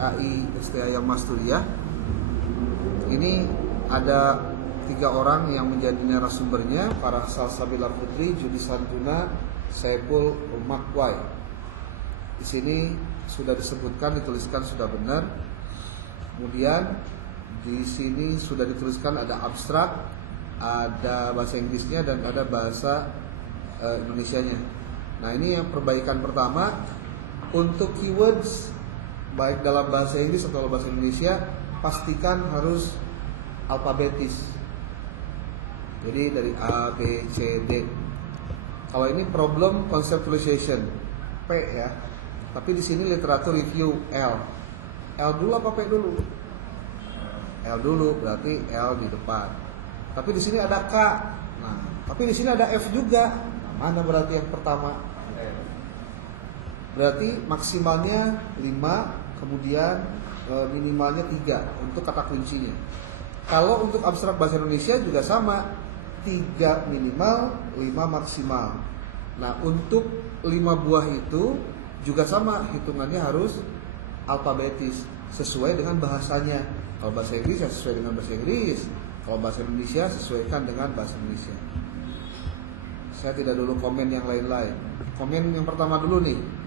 AI STA yang Mastulia. Ini ada 3 orang yang menjadi narasumbernya, para Salsabila Putri, Judi Santuna, Saiful Makwai. Di sini sudah disebutkan, dituliskan sudah benar. Kemudian di sini sudah dituliskan ada abstrak, ada bahasa Inggrisnya dan ada bahasa Indonesianya. Nah, ini yang perbaikan pertama. Untuk keywords baik dalam bahasa Inggris atau bahasa Indonesia, pastikan harus alfabetis. Jadi dari A, B, C, D. Kalau ini problem conceptualization, P ya. Tapi di sini literature review, L. L dulu apa P dulu? L dulu, berarti L di depan. Tapi di sini ada K. Nah, tapi di sini ada F juga. Nah, mana berarti yang pertama? Berarti maksimalnya 5, kemudian minimalnya 3 untuk kata kuncinya. Kalau untuk abstrak bahasa Indonesia juga sama, 3 minimal, 5 maksimal. Nah, untuk 5 buah itu juga sama, hitungannya harus alfabetis sesuai dengan bahasanya. Kalau bahasa Inggris ya sesuai dengan bahasa Inggris, kalau bahasa Indonesia sesuaikan dengan bahasa Indonesia. Saya tidak dulu komen yang lain-lain. Komen yang pertama dulu nih.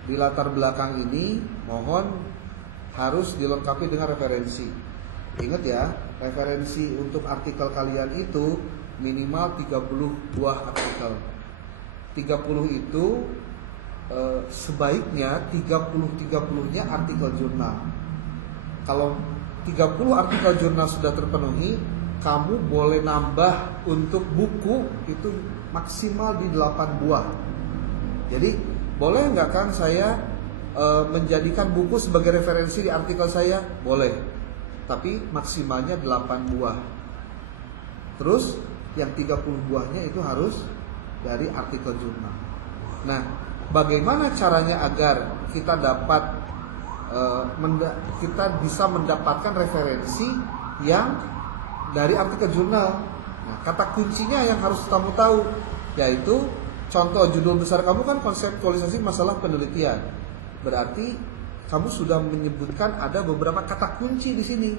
Di latar belakang ini mohon harus dilengkapi dengan referensi. Ingat ya, referensi untuk artikel kalian itu minimal 30 buah artikel. 30 itu sebaiknya 30-30-nya artikel jurnal. Kalau 30 artikel jurnal sudah terpenuhi, kamu boleh nambah untuk buku itu maksimal di 8 buah. Jadi boleh nggak kan saya menjadikan buku sebagai referensi di artikel saya? Boleh. Tapi maksimalnya 8 buah. Terus yang 30 buahnya itu harus dari artikel jurnal. Nah, bagaimana caranya agar kita dapat kita bisa mendapatkan referensi yang dari artikel jurnal? Nah, kata kuncinya yang harus kamu tahu yaitu contoh judul besar kamu kan konseptualisasi masalah penelitian. Berarti kamu sudah menyebutkan ada beberapa kata kunci di sini.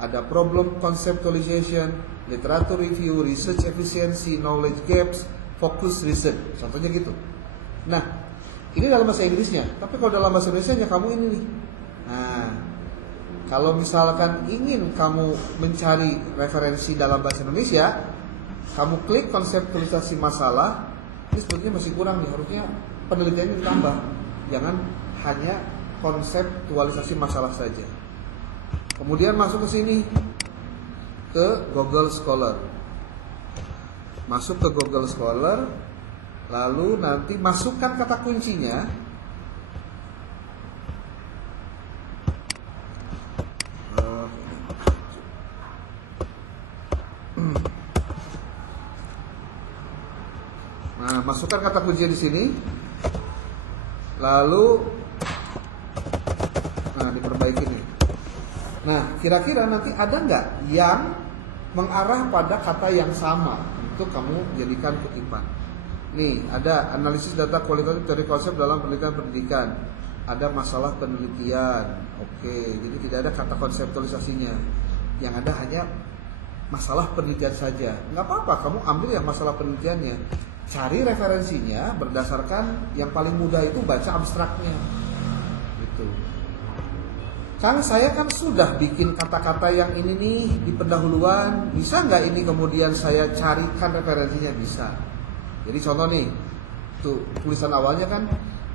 Ada problem conceptualization, literature review, research efficiency, knowledge gaps, focus research. Contohnya gitu. Nah, ini dalam bahasa Inggrisnya. Tapi kalau dalam bahasa Indonesianya kamu ini nih. Nah, kalau misalkan ingin kamu mencari referensi dalam bahasa Indonesia, kamu klik konseptualisasi masalah. Ini sebetulnya masih kurang nih, harusnya penelitiannya ditambah. Jangan hanya konseptualisasi masalah saja. Kemudian masuk ke sini, ke Google Scholar. Masuk ke Google Scholar, lalu nanti masukkan kata kuncinya. Nah, masukkan kata kunci di sini. Lalu diperbaiki nih. Nah, kira-kira nanti ada nggak yang mengarah pada kata yang sama untuk kamu jadikan kutipan? Nih, ada analisis data kualitatif dari konsep dalam penelitian pendidikan. Ada masalah penelitian. Oke, jadi tidak ada kata konseptualisasinya. Yang ada hanya masalah penelitian saja. Nggak apa-apa, kamu ambil yang masalah penelitiannya. Cari referensinya berdasarkan yang paling mudah itu baca abstraknya. Gitu. Kan saya kan sudah bikin kata-kata yang ini nih di pendahuluan. Bisa nggak ini kemudian saya carikan referensinya? Bisa. Jadi contoh nih, tuh tulisan awalnya kan,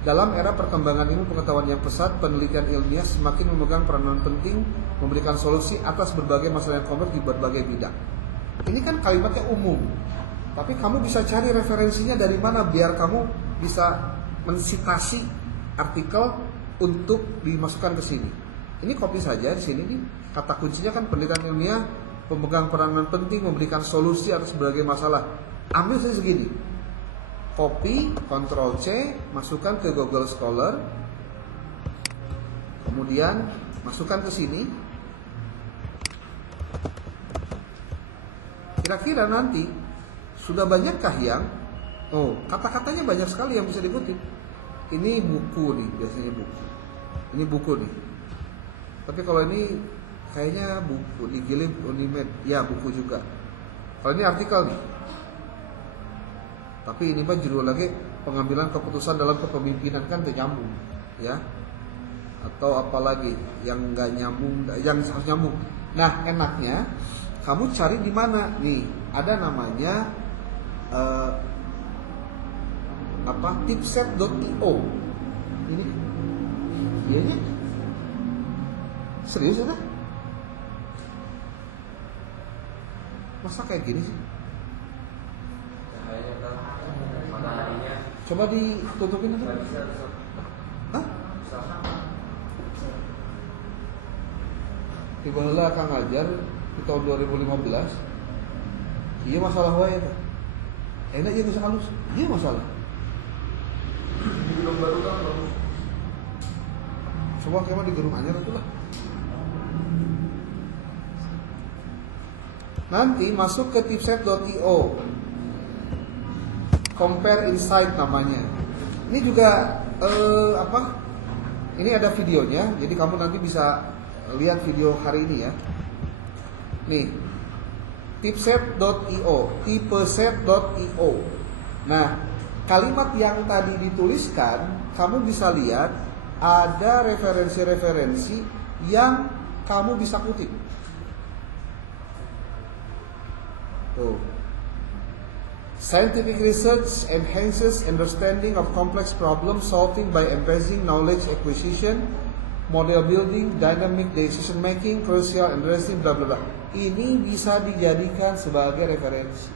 dalam era perkembangan ilmu pengetahuan yang pesat, penelitian ilmiah semakin memegang peranan penting memberikan solusi atas berbagai masalah yang kompleks di berbagai bidang. Ini kan kalimatnya umum. Tapi kamu bisa cari referensinya dari mana biar kamu bisa mensitasi artikel untuk dimasukkan ke sini. Ini copy saja di sini nih. Kata kuncinya kan penelitian ilmiah pemegang peranan penting memberikan solusi atas berbagai masalah. Ambil saja segini. Copy, Ctrl C, masukkan ke Google Scholar. Kemudian masukkan ke sini. Kira-kira nanti sudah banyakkah yang kata-katanya banyak sekali yang bisa dikutip. Ini buku nih, biasanya buku. Ini buku nih. Tapi kalau ini kayaknya buku di Gilead Unimed, ya buku juga. Kalau ini artikel nih. Tapi ini Pak judul lagi pengambilan keputusan dalam kepemimpinan, kan tuh nyambung, ya. Atau apalagi yang nggak nyambung, yang harus nyambung. Nah, enaknya kamu cari di mana? Nih, ada namanya tipset.io. Ini iya nya? Serius ya? Masa kayak gini sih? Coba ditutupin aja. Hah? Tiba heula Kang ngajar di tahun 2015. Iya masalah wae eta. Enak ieu geus halus. Iya masalah. Di gedung baru kan bagus. Coba kemana di gedung anyar itulah. Nanti masuk ke tipset.io. Compare Insight namanya. Ini juga ini ada videonya, jadi kamu nanti bisa lihat video hari ini ya. Nih, tipset.io, tipeset.io. Nah, kalimat yang tadi dituliskan, kamu bisa lihat ada referensi-referensi yang kamu bisa kutip. Tuh. Scientific research enhances understanding of complex problem solving by emphasizing knowledge acquisition, model building, dynamic decision making, crucial interesting, bla bla bla. Ini bisa dijadikan sebagai referensi.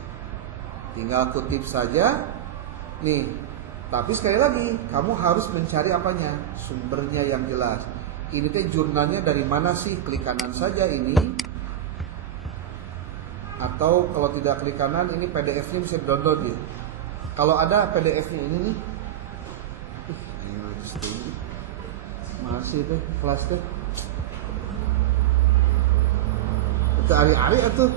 Tinggal kutip saja. Nih, tapi sekali lagi kamu harus mencari apanya? Sumbernya yang jelas. Ini teh jurnalnya dari mana sih? Klik kanan saja ini. Atau kalau tidak klik kanan, ini PDF-nya bisa download ya. Kalau ada PDF-nya ini nih, masih itu kelas tuh. Itu ari-ari atuh.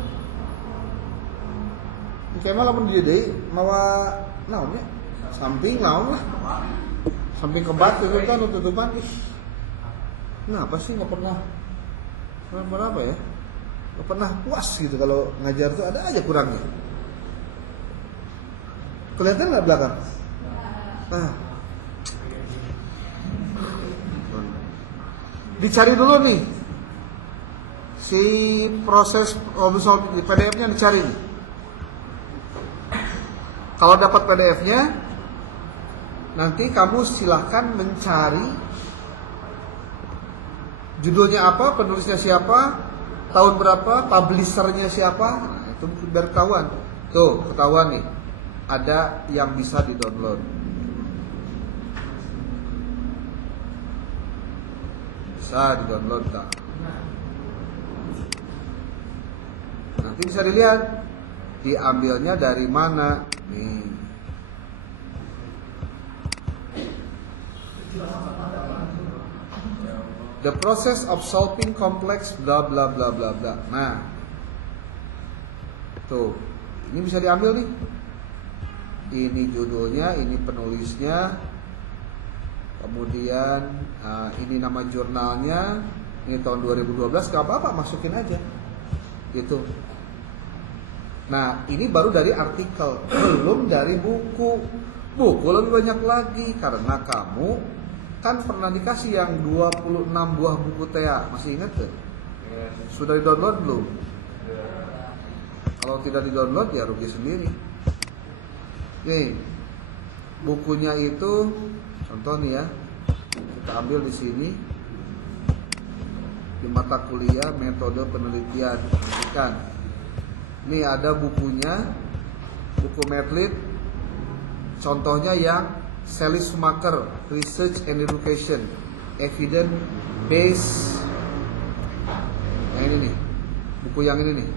Kayak malah mun dia deui mawa naon ya? Samping naon lah. Samping kebat itu kan tutupan. Kenapa sih enggak pernah apa ya? Gak pernah puas gitu kalau ngajar tuh ada aja kurangnya. Kelihatan nggak belakang? Dicari dulu nih si proses problem solving, PDF-nya dicari nih. Kalau dapat PDF-nya, nanti kamu silahkan mencari judulnya apa, penulisnya siapa, tahun berapa, publishernya siapa. Nah, itu biar ketahuan. Tuh, ketahuan nih. Ada yang bisa di-download. Bisa di-download tak? Nanti bisa dilihat diambilnya dari mana. Nih. The process of solving complex bla bla bla bla bla. Nah, tuh, ini bisa diambil nih. Ini judulnya, ini penulisnya, kemudian ini nama jurnalnya, ini tahun 2012. Gak apa-apa, masukin aja, gitu. Nah, ini baru dari artikel, belum dari buku. Buku lebih banyak lagi karena kamu kan pernah dikasih yang 26 buah buku TEA, masih ingat tuh? Sudah di-download belum? Kalau tidak di-download ya rugi sendiri. Nih, bukunya itu contoh nih ya. Kita ambil di sini. Di mata kuliah metode penelitian pendidikan. Nih ada bukunya, buku Medlit. Contohnya yang Sally Schumacher, Research and Education, Evidence Based. Yang ini nih, buku yang ini nih.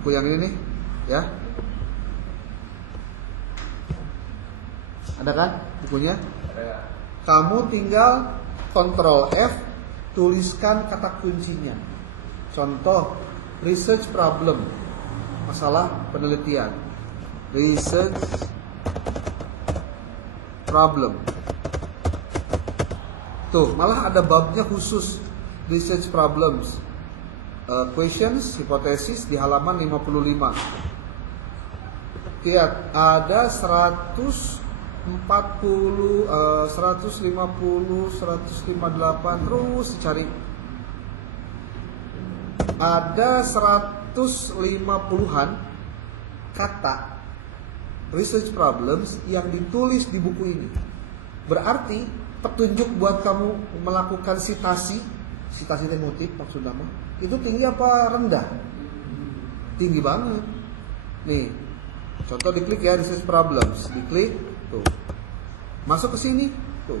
Buku yang ini nih, ya. Ada kan bukunya? Ada. Kamu tinggal Ctrl F, tuliskan kata kuncinya. Contoh, research problem. Masalah penelitian, research problem. Tuh, malah ada babnya khusus research problems, questions, hipotesis di halaman 55. Lihat, ada 140, 150, 158, terus cari. Ada 150-an kata research problems yang ditulis di buku ini. Berarti petunjuk buat kamu melakukan citasi motif maksudnya itu tinggi apa rendah? Tinggi banget. Nih, contoh diklik ya research problems, diklik tuh. Masuk ke sini tuh.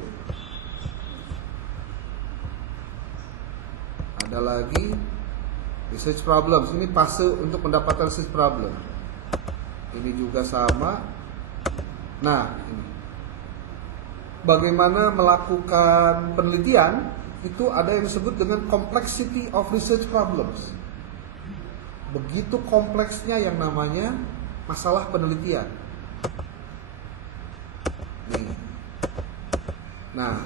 Ada lagi research problems. Ini fase untuk mendapatkan research problem. Ini juga sama. Nah, ini. Bagaimana melakukan penelitian itu ada yang disebut dengan complexity of research problems. Begitu kompleksnya yang namanya masalah penelitian. Nih. Nah,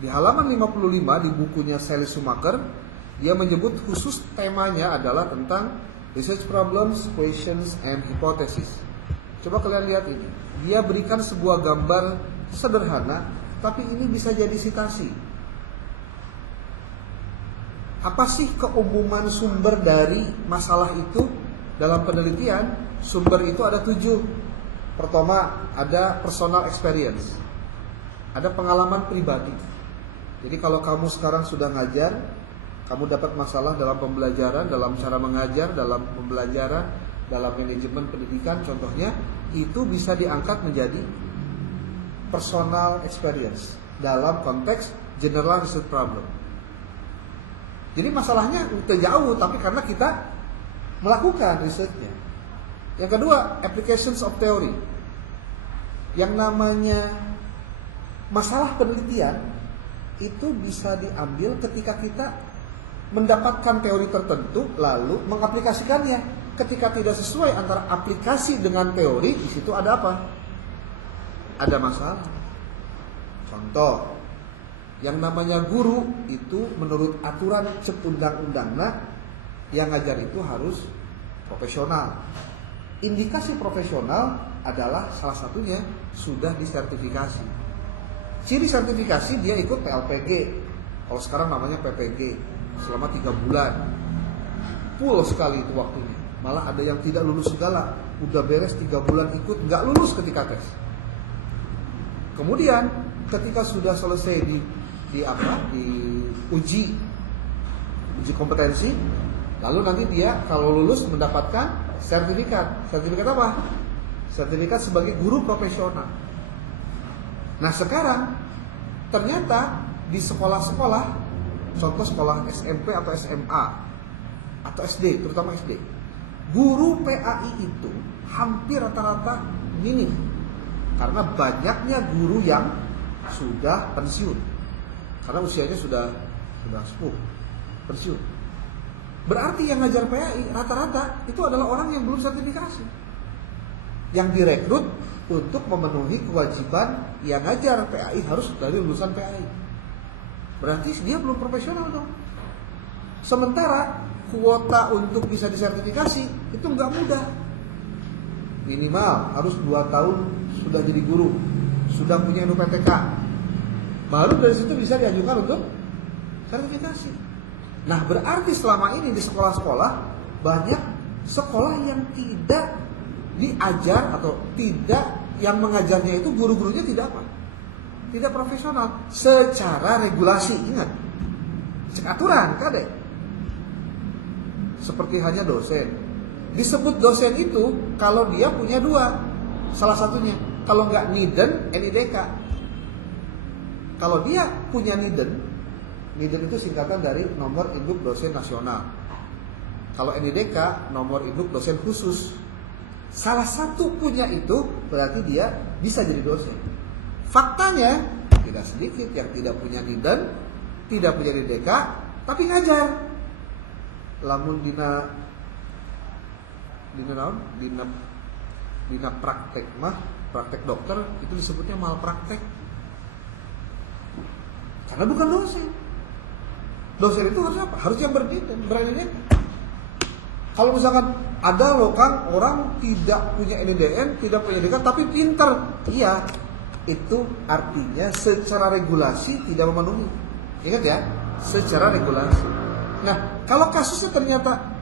di halaman 55 di bukunya Sally Schumacher, dia menyebut khusus temanya adalah tentang research problems, questions, and hypothesis. Coba kalian lihat ini. Dia berikan sebuah gambar sederhana, tapi ini bisa jadi citasi. Apa sih keumuman sumber dari masalah itu dalam penelitian? Sumber itu ada 7. Pertama, ada personal experience. Ada pengalaman pribadi. Jadi kalau kamu sekarang sudah ngajar, kamu dapat masalah dalam pembelajaran, dalam cara mengajar, dalam pembelajaran, dalam manajemen pendidikan contohnya, itu bisa diangkat menjadi personal experience dalam konteks general research problem. Jadi masalahnya udah jauh, tapi karena kita melakukan risetnya. Yang kedua, applications of theory. Yang namanya masalah penelitian itu bisa diambil ketika kita mendapatkan teori tertentu lalu mengaplikasikannya. Ketika tidak sesuai antara aplikasi dengan teori, di situ ada apa? Ada masalah. Contoh, yang namanya guru itu menurut aturan cep undang-undangna yang ngajar itu harus profesional. Indikasi profesional adalah salah satunya sudah disertifikasi. Ciri sertifikasi dia ikut PLPG. Kalau sekarang namanya PPG selama 3 bulan. Full sekali itu waktunya. Malah ada yang tidak lulus segala. Udah beres 3 bulan ikut, nggak lulus ketika tes. Kemudian ketika sudah selesai di uji kompetensi, lalu nanti dia kalau lulus mendapatkan sertifikat. Sertifikat apa? Sertifikat sebagai guru profesional. Nah sekarang ternyata di sekolah-sekolah, contoh sekolah SMP atau SMA atau SD, terutama SD, guru PAI itu hampir rata-rata minim karena banyaknya guru yang sudah pensiun karena usianya sudah sepuh, pensiun. Berarti yang ngajar PAI rata-rata itu adalah orang yang belum sertifikasi, yang direkrut untuk memenuhi kewajiban yang ngajar PAI harus dari lulusan PAI. Berarti dia belum profesional dong. Sementara kuota untuk bisa disertifikasi itu nggak mudah. Minimal harus 2 tahun sudah jadi guru, sudah punya NUPTK. Baru dari situ bisa diajukan untuk sertifikasi. Nah berarti selama ini di sekolah-sekolah banyak sekolah yang tidak diajar atau tidak, yang mengajarnya itu guru-gurunya tidak apa? Tidak profesional secara regulasi. Ingat, aturan kadek. Seperti hanya dosen. Disebut dosen itu kalau dia punya 2. Salah satunya, kalau nggak NIDEN, NIDK. Kalau dia punya NIDEN itu singkatan dari nomor induk dosen nasional. Kalau NIDK, nomor induk dosen khusus. Salah satu punya itu berarti dia bisa jadi dosen. Faktanya tidak sedikit yang tidak punya NIDEN, tidak punya NIDK, tapi ngajar. Lamun dina praktek mah, praktek dokter itu disebutnya malpraktek. Karena bukan dosen. Dosen itu harus apa? Harus yang berandikan. Kalau misalkan ada loh Kang, orang tidak punya NDN, tidak punya pendidikan tapi pinter. Iya, itu artinya secara regulasi tidak memenuhi. Ingat ya, secara regulasi. Nah, kalau kasusnya ternyata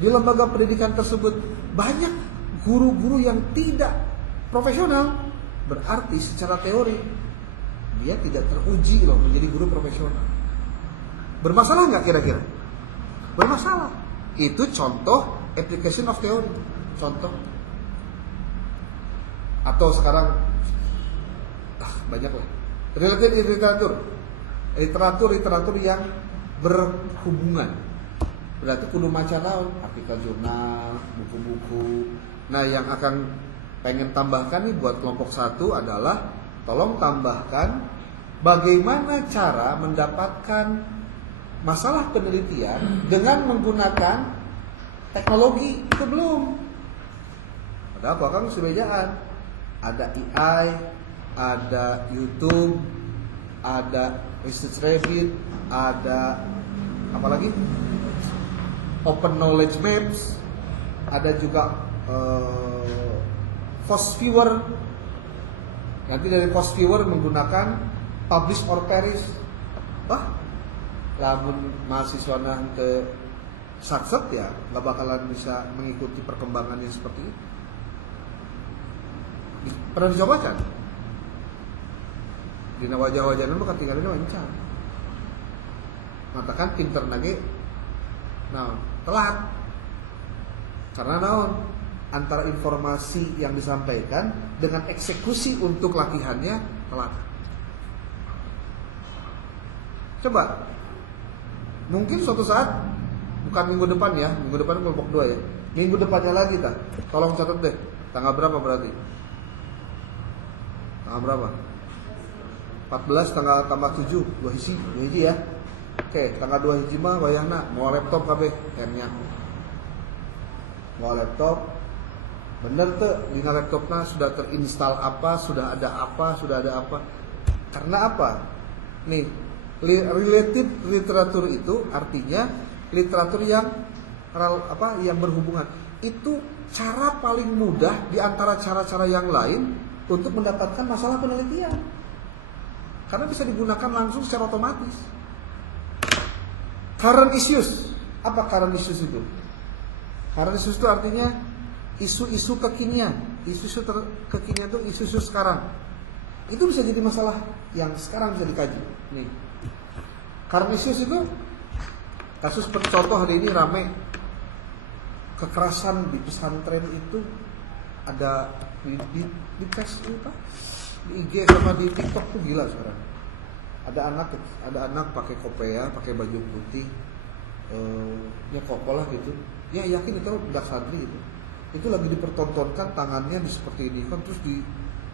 di lembaga pendidikan tersebut banyak guru-guru yang tidak profesional, berarti secara teori dia tidak teruji loh menjadi guru profesional. Bermasalah nggak kira-kira? Bermasalah. Itu contoh application of theory. Contoh. Atau sekarang banyak lah. Related literatur yang berhubungan. Berarti kudu maca naon? Artikel jurnal, buku-buku. Nah, yang akan pengen tambahkan nih buat kelompok 1 adalah tolong tambahkan bagaimana cara mendapatkan masalah penelitian dengan menggunakan teknologi. Itu belum. Ada apa Kang sebejaan? Ada AI, ada YouTube, ada Research Revit, ada apa lagi? Open Knowledge Maps, ada juga Cost Viewer. Nanti dari Cost Viewer menggunakan Publish or Perish. Lamun mahasiswa ke sakset ya nggak bakalan bisa mengikuti perkembangannya seperti itu. Pernah dicoba kan? Dina wajah-wajahnya mah ketinggalannya wancang. Matakan pinter nage, telat. Karena naon? Antara informasi yang disampaikan dengan eksekusi untuk latihannya telat. Coba. Mungkin suatu saat, bukan minggu depan ya, minggu depan kelompok 2 ya. Minggu depannya lagi tak. Tolong catat deh. Tanggal berapa berarti? Tanggal berapa? 14 tanggal tambah 7, 2 hiji ya. Oke, tanggal 2 hiji mah wayahna mau laptop kabeh nya. Mau laptop. Bener tuh, di laptopnya sudah terinstall apa, sudah ada apa. Karena apa? Nih, related literatur itu artinya literatur yang berhubungan. Itu cara paling mudah di antara cara-cara yang lain untuk mendapatkan masalah penelitian. Karena bisa digunakan langsung secara otomatis. Current issues. Apa current issues itu? Current issues itu artinya isu-isu kekinian. Isu-isu kekinian itu isu-isu sekarang. Itu bisa jadi masalah yang sekarang bisa dikaji. Nih. Current issues itu kasus seperti contoh hari ini rame kekerasan di pesantren itu ada di Facebook, di IG sama di TikTok tuh gila sekarang. Ada anak pakai kopea, pakai baju putih, nyekopol lah gitu. Ya yakin itu budak santri itu. Itu lagi dipertontonkan tangannya seperti ini kan terus di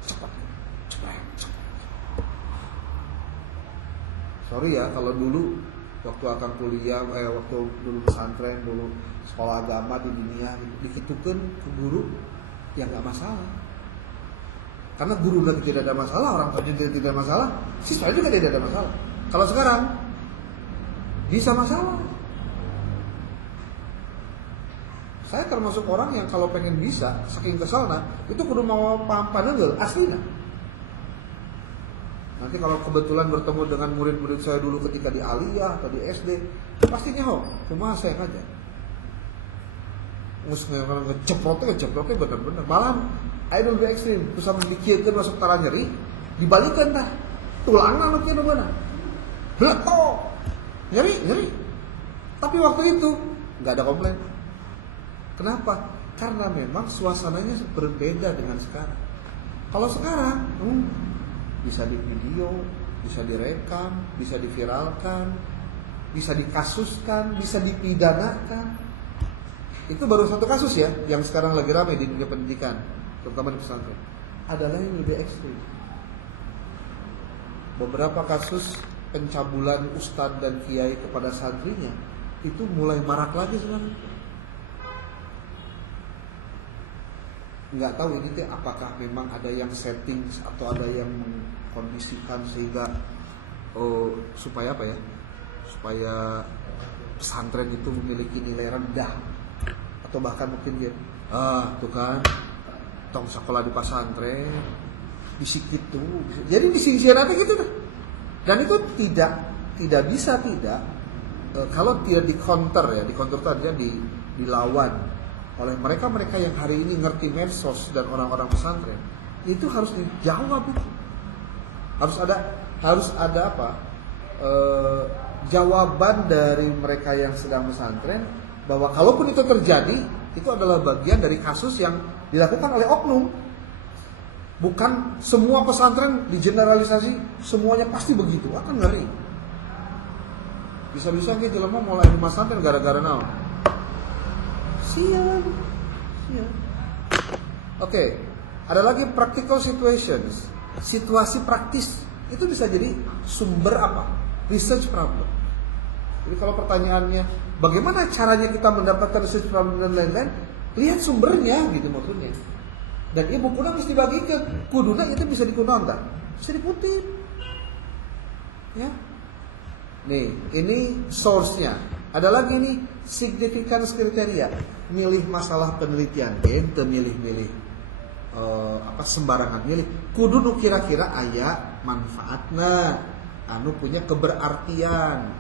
cepat. Sorry ya kalau dulu waktu akan kuliah, waktu dulu pesantren, dulu sekolah agama di dunia dikitukan ke guru ya nggak masalah. Karena guru lagi tidak ada masalah, orang kerja tidak ada masalah, siswa juga tidak ada masalah. Kalau sekarang bisa masalah. Saya termasuk orang yang kalau pengen bisa, saking kesalna, itu kudu mau paham panengeul aslinya. Nanti kalau kebetulan bertemu dengan murid-murid saya dulu ketika di aliyah atau di SD, pasti nyaho, kumaha saya aja. Mus ngeceprotnya bener-bener. Malah I lebih ekstrim, terus sampai dikiekeun masuk tara nyeri, dibalikan tah. Tulangna nu kieu beuna. Bletok. Nyeri. Tapi waktu itu enggak ada komplain. Kenapa? Karena memang suasananya berbeda dengan sekarang. Kalau sekarang, bisa di video, bisa direkam, bisa diviralkan, bisa dikasuskan, bisa dipidanakan. Itu baru satu kasus ya, yang sekarang lagi ramai di dunia pendidikan, terutama di pesantren. Adalah yang lebih ekstrim. Beberapa kasus pencabulan ustadz dan kiai kepada santrinya itu mulai marak lagi sekarang. Nggak tahu ini tuh apakah memang ada yang setting atau ada yang mengkondisikan sehingga supaya apa ya? Supaya pesantren itu memiliki nilai rendah, atau bahkan mungkin dia tuh kan tong sekolah di pesantren bisik gitu. Jadi disingsirannya gitu tuh. Dan itu tidak bisa kalau tidak di counter ya, di counter itu artinya dilawan oleh mereka yang hari ini ngerti medsos dan orang-orang pesantren. Itu harus dijawab itu. Harus ada apa? Jawaban dari mereka yang sedang pesantren bahwa kalaupun itu terjadi, itu adalah bagian dari kasus yang dilakukan oleh oknum. Bukan semua pesantren digeneralisasi semuanya pasti begitu, akan ngeri. Bisa-bisa kita jelema mulai di pesantren gara-gara naon? Sian. Oke, ada lagi practical situations. Situasi praktis itu bisa jadi sumber apa? Research problem. Jadi kalau pertanyaannya bagaimana caranya kita mendapatkan research problem dan lain-lain, lihat sumbernya gitu maksudnya. Dan ibu kuna mesti dibagikan, kuduna itu bisa dikunon tak? Bisa dikutip. Ya. Nih, ini source-nya. Ada lagi nih significance kriteria. Milih masalah penelitian, ente milih-milih sembarangan milih. Kudu nu kira-kira aya manfaatna, anu punya keberartian.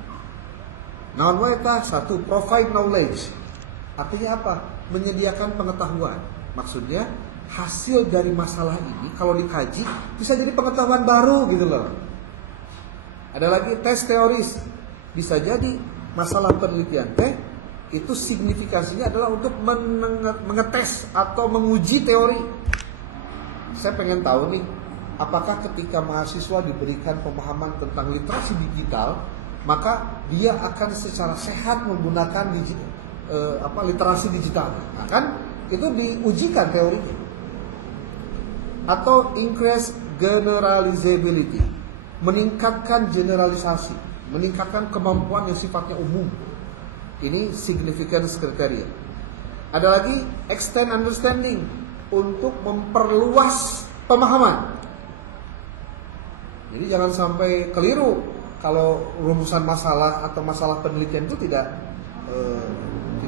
Naon wae tah? Satu, provide knowledge. Artinya apa? Menyediakan pengetahuan. Maksudnya hasil dari masalah ini kalau dikaji bisa jadi pengetahuan baru gitu loh. Ada lagi tes teoris. Bisa jadi masalah penelitian itu signifikansinya adalah untuk mengetes atau menguji teori. Saya pengen tahu nih, apakah ketika mahasiswa diberikan pemahaman tentang literasi digital, maka dia akan secara sehat menggunakan literasi digital. Nah, kan itu diujikan teorinya. Atau increase generalizability, meningkatkan generalisasi, meningkatkan kemampuan yang sifatnya umum. Ini significance kriteria. Ada lagi extend understanding, untuk memperluas pemahaman. Jadi jangan sampai keliru kalau rumusan masalah atau masalah penelitian itu tidak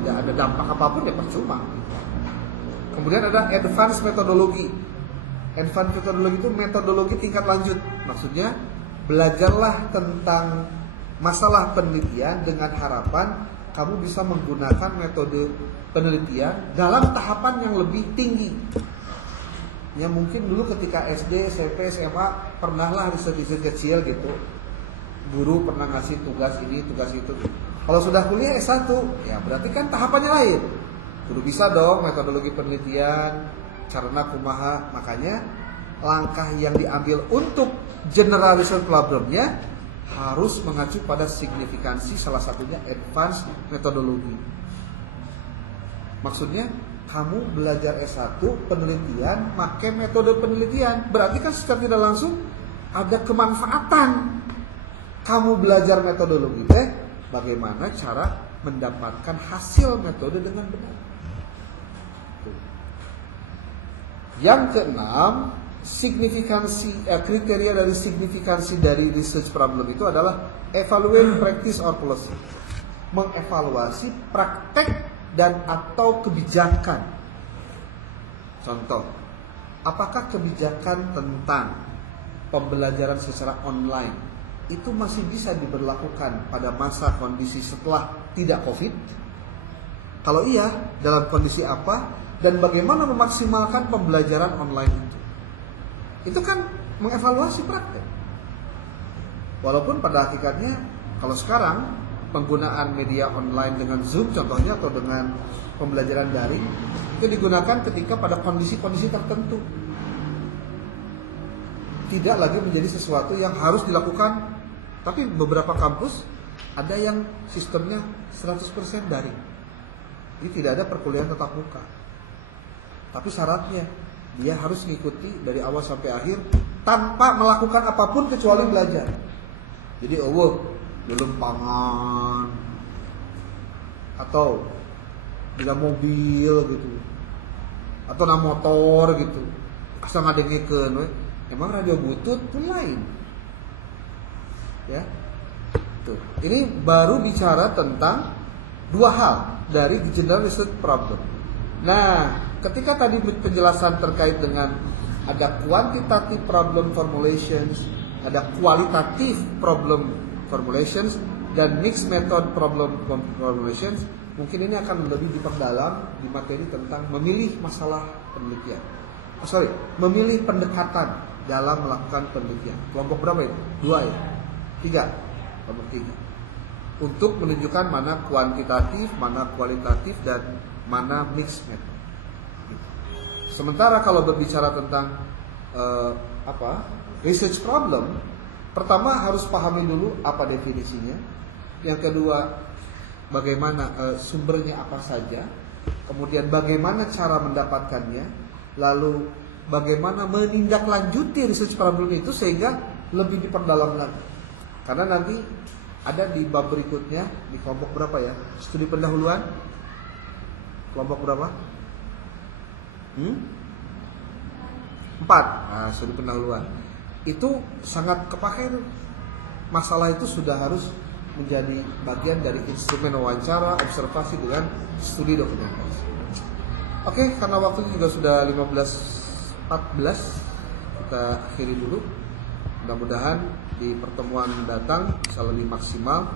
ada dampak apapun, ya percuma. Kemudian ada advanced metodologi. Advanced metodologi itu metodologi tingkat lanjut. Maksudnya belajarlah tentang masalah penelitian dengan harapan kamu bisa menggunakan metode penelitian dalam tahapan yang lebih tinggi. Ya mungkin dulu ketika SD, SMP, SMA pernahlah riset kecil gitu. Guru pernah ngasih tugas ini, tugas itu. Kalau sudah kuliah S1, ya berarti kan tahapannya lain. Kudu bisa dong metodologi penelitian, carana kumaha. Makanya langkah yang diambil untuk generalisation problemnya harus mengacu pada signifikansi, salah satunya advanced metodologi. Maksudnya kamu belajar S1 penelitian, pakai metode penelitian, berarti kan secara tidak langsung ada kemanfaatan. Kamu belajar metodologi bagaimana cara mendapatkan hasil metode dengan benar. Yang keenam, kriteria dari signifikansi dari research problem itu adalah evaluate practice or policy. Mengevaluasi praktek dan atau kebijakan. Contoh, apakah kebijakan tentang pembelajaran secara online itu masih bisa diberlakukan pada masa kondisi setelah tidak COVID? Kalau iya, dalam kondisi apa? Dan bagaimana memaksimalkan pembelajaran online itu? Itu kan mengevaluasi praktek. Walaupun pada hakikatnya kalau sekarang penggunaan media online dengan Zoom contohnya atau dengan pembelajaran daring itu digunakan ketika pada kondisi-kondisi tertentu. Tidak lagi menjadi sesuatu yang harus dilakukan. Tapi beberapa kampus ada yang sistemnya 100% daring. Jadi tidak ada perkuliahan tatap muka. Tapi syaratnya dia harus mengikuti dari awal sampai akhir tanpa melakukan apapun kecuali belajar. Jadi belum pangan atau bila mobil gitu atau na motor gitu asal ngadengekeun we emang radio butut pun lain. Ya. Tuh. Ini baru bicara tentang dua hal dari general research problem. Nah, ketika tadi penjelasan terkait dengan ada quantitative problem formulations, ada qualitative problem formulations, dan mixed method problem formulations, mungkin ini akan lebih diperdalam di materi tentang memilih masalah penelitian. Memilih pendekatan dalam melakukan penelitian. Kelompok berapa itu? 2 ya? 3. Kelompok 3. Untuk menunjukkan mana kuantitatif, mana kualitatif, dan mana mixed method. Sementara kalau berbicara tentang research problem, pertama harus pahami dulu apa definisinya. Yang kedua, bagaimana sumbernya apa saja. Kemudian bagaimana cara mendapatkannya. Lalu bagaimana menindaklanjuti research problem itu sehingga lebih diperdalam lagi. Karena nanti ada di bab berikutnya di kelompok berapa ya? Studi pendahuluan. Kelompok berapa? 4. Nah, studi pendahuluan. Itu sangat kepake itu. Masalah itu sudah harus menjadi bagian dari instrumen wawancara, observasi dengan studi dokumentasi. Oke, karena waktu juga sudah 15.14, kita akhiri dulu. Mudah-mudahan di pertemuan mendatang bisa lebih maksimal